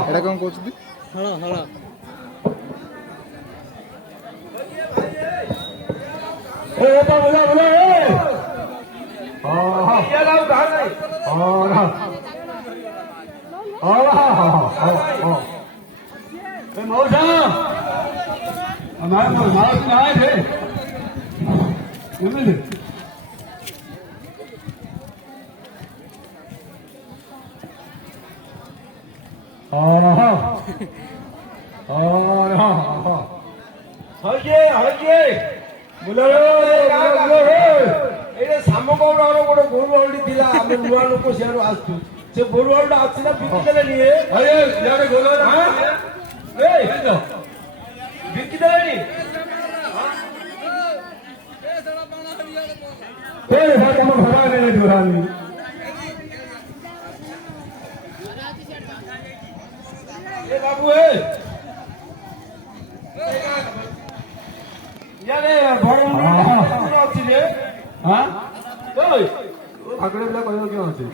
ଏଇଟା କଣ କହୁଛନ୍ତି? ହଳ ହଳ ସାମଗୌଡର ଗୋଟେ ଗୋରୁଆଳି ଥିଲା ଆମେ ନୂଆ ଲୋକ ସିଆଡୁ ଆସୁଛୁ ସେ ଗୋରୁଆଳିଟା ଅଛି ନା ବିକିଦେଲେଣି ବିକିଦେଲେଣି ବାବୁ ଅଛି ରେ ଆଗରେ ପିଲା କହିବ କିଏ ଅଛି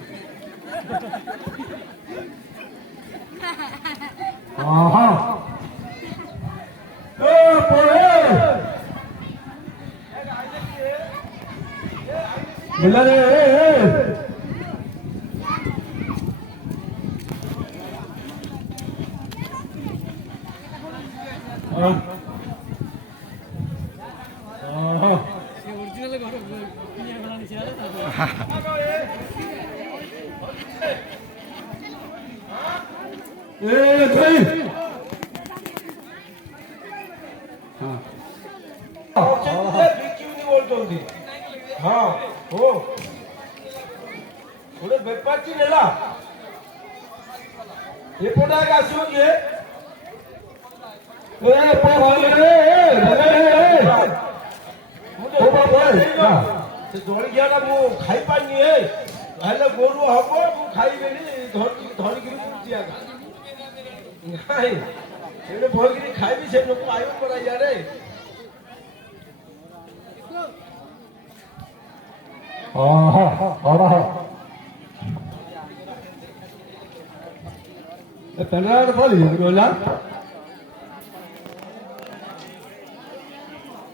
बोलते हाँ हो ଗୋଟେ ବେପାରଟି ନେଲା ଏପଟେ ଆগে ଆସିବ କିଏ ସେ ଜଳିଖିଆ ଟା ମୁଁ ଖାଇପାରିନି ହେଲେ ଗୋରୁ ହବ ମୁଁ ଖାଇବେନି ଧରିକିରି ବୁଲୁଛି ଆଗା ନାଇଁ ସେଠି ବହିକିରି ଖାଇବି ସେ ଲୋକ ଆଇବ ପରା ଇଆଡେ तनाड़ बोली रोला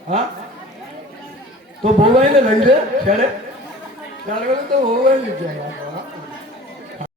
हाँ तो बोल ही नहीं लग रहे चले चले तो हो ही नहीं जाएगा